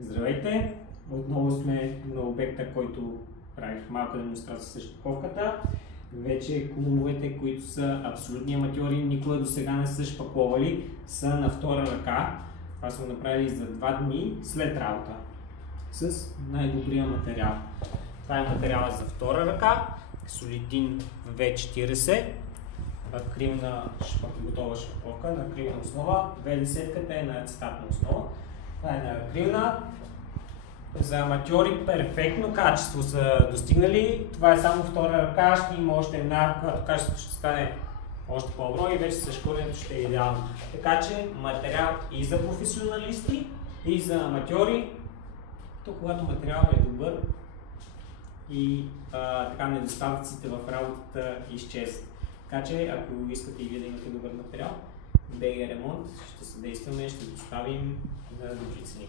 Здравейте! Отново сме на обекта, който правих малка демонстрация с шпакловката. Вече клубовете, които са абсолютни аматьори, никога до сега не са шпакловали, са на втора ръка. Това сме направили за 2 дни след работа с най-добрия материал. Това е материала за втора ръка, Solidin V40, акрилна готова шпакловка на акрилна основа. V10-ката е на ацетатна основа. Това е на акрилна. За аматьори перфектно качество са достигнали. Това е само втора ръка, ще има още една, която качеството ще стане още по-добро и вече съшкуренето ще е идеално. Така че материал и за професионалисти, и за аматьори. То когато материалът е добър и така недостатъците в работата изчезват. Така че ако искате и вие да имате добър материал, BG Ремонт ще съдействаме, ще доставим на добри цени.